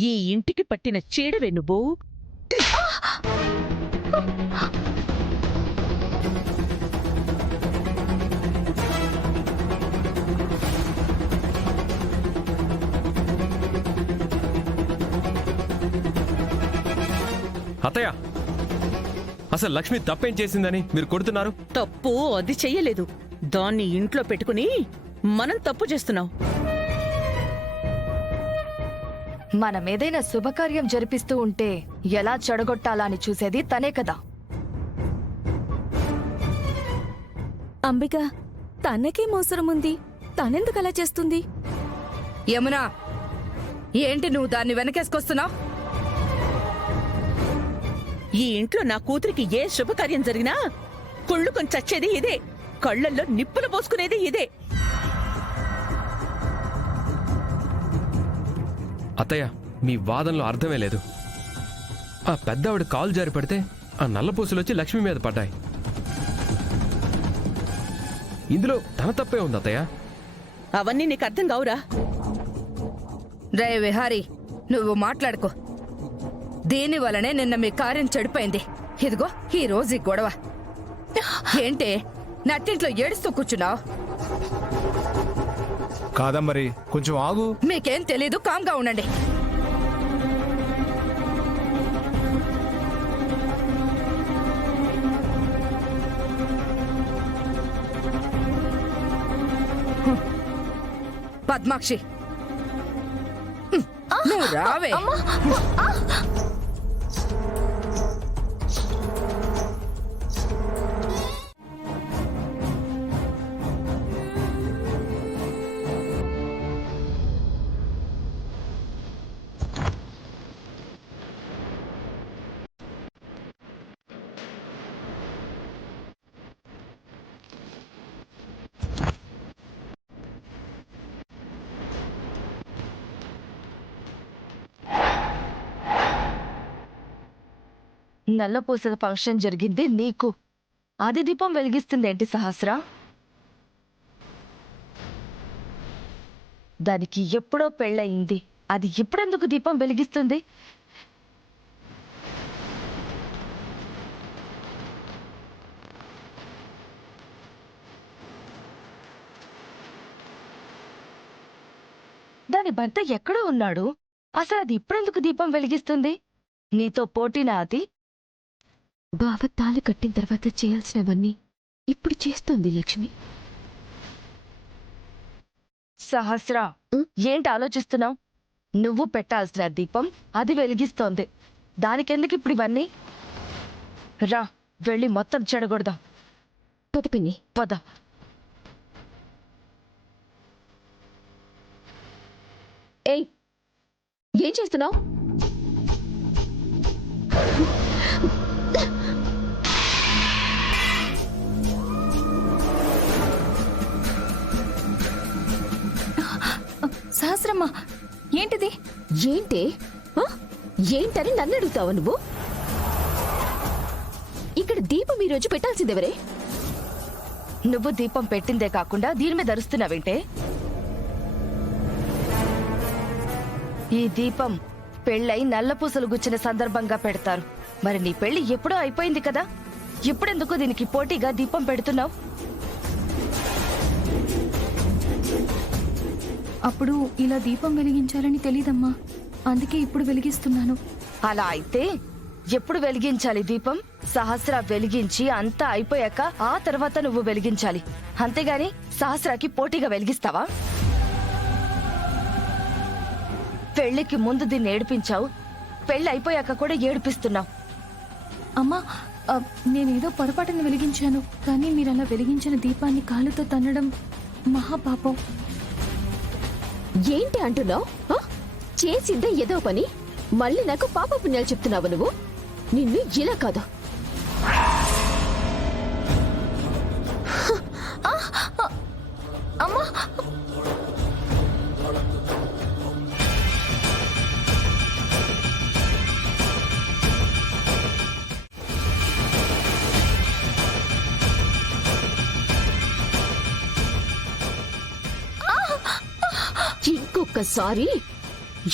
ఈ ఇంటికి పట్టిన చీడవే నువ్వు. అత్తయ్య, అసలు లక్ష్మి తప్పేం చేసిందని మీరు కొడుతున్నారు? తప్పు అది చెయ్యలేదు. దాన్ని ఇంట్లో పెట్టుకుని మనం తప్పు చేస్తున్నాం. మనమేదైనా శుభకార్యం జరిపిస్తూ ఉంటే ఎలా చెడగొట్టాలా అని చూసేది తనే కదా. అంబిక, తనకే మోసరముంది, తనెందుకు అలా చేస్తుంది? యమునా, ఏంటి నువ్వు దాన్ని వెనకేసుకొస్తున్నావు? ఈ ఇంట్లో నా కూతురికి ఏ శుభకార్యం జరిగినా కుళ్ళుకొని చచ్చేది ఇదే, కళ్ళల్లో నిప్పులు పోసుకునేది ఇదే. అత్తయ్య, మీ వాదనలో అర్థమే లేదు. ఆ పెద్దావిడ కాలు జారి పడితే ఆ నల్లపూసలొచ్చి లక్ష్మి మీద పడ్డాయి. ఇందులో తన తప్పే ఉంది అత్తయ్య. అవన్నీ నీకు అర్థం కావురా? రే విహారీ, నువ్వు మాట్లాడుకో. దీని వలనే నిన్న మీ కార్యం చెడిపోయింది. ఇదిగో ఈ రోజు ఈ గొడవ. ఏంటి నట్టింట్లో ఏడుస్తూ కూర్చున్నావు? కాదంబరి, కొంచెం ఆగు. మీకేం తెలీదు, కామ్గా ఉండండి. పద్మాక్షి, నువ్వు రావే. నల్లపూసల ఫంక్షన్ జరిగింది నీకు, అది దీపం వెలిగిస్తుందేంటి సహస్ర? దానికి ఎప్పుడో పెళ్ళయింది, అది ఇప్పుడెందుకు దీపం వెలిగిస్తుంది? దాని భర్త ఎక్కడో ఉన్నాడు, అసలు అది ఇప్పుడెందుకు దీపం వెలిగిస్తుంది? నీతో పోటీనా అది? బావ తాళి కట్టిన తర్వాత చేయాల్సినవన్నీ ఇప్పుడు చేస్తోంది లక్ష్మి. సహస్ర, ఏంటి ఆలోచిస్తున్నావు? నువ్వు పెట్టాల్సిన దీపం అది వెలిగిస్తోంది, దానికెందుకు ఇప్పుడు ఇవన్నీ? రా, వెళ్ళి మొత్తం చెడగొడదాం. పద పిన్ని. పద. ఏయ్, ఏం చేస్తున్నావు? సహస్రమ్మ, ఏంటిది? ఏంటే? ఏంటని నన్ను అడుగుతావా నువ్వు? ఇక్కడ దీపం ఈ రోజు పెట్టాల్సిందెవరే? నువ్వు దీపం పెట్టిందే కాకుండా దీని మీద అరుస్తున్నావేంటే? ఈ దీపం పెళ్ళై నల్లపూసలు గుచ్చిన సందర్భంగా పెడతారు. మరి నీ పెళ్లి ఎప్పుడో అయిపోయింది కదా, ఇప్పుడెందుకు దీనికి పోటీగా దీపం పెడుతున్నావు? అప్పుడు ఇలా దీపం వెలిగించాలని తెలీదమ్మా, అందుకే ఇప్పుడు వెలిగిస్తున్నాను. అలా అయితే ఎప్పుడు వెలిగించాలి దీపం? సహస్ర వెలిగించి అంతా అయిపోయాక ఆ తర్వాత నువ్వు వెలిగించాలి, అంతేగాని సహస్రాకి పోటీగా వెలిగిస్తావా? పెళ్లికి ముందు దీన్ని ఏడిపించావు, పెళ్లి అయిపోయాక కూడా ఏడిపిస్తున్నావు. అమ్మా, నేనేదో పొరపాటును వెలిగించాను, కానీ మీరు అలా వెలిగించిన దీపాన్ని కాళ్ళతో తన్నడం మహాపాపం. ఏంటి అంటున్నావు? చేసిందే ఏదో పని, మళ్ళీ నాకు పాప పుణ్యాలు చెప్తున్నావు నువ్వు? నిన్ను ఇలా కాదు. అమ్మా, ఇంకొకసారి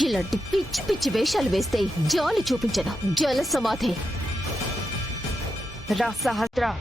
ఇలాంటి పిచ్చి పిచ్చి వేషాలు వేస్తే జాలి చూపించను. జల సమాధి. రా సహస్ర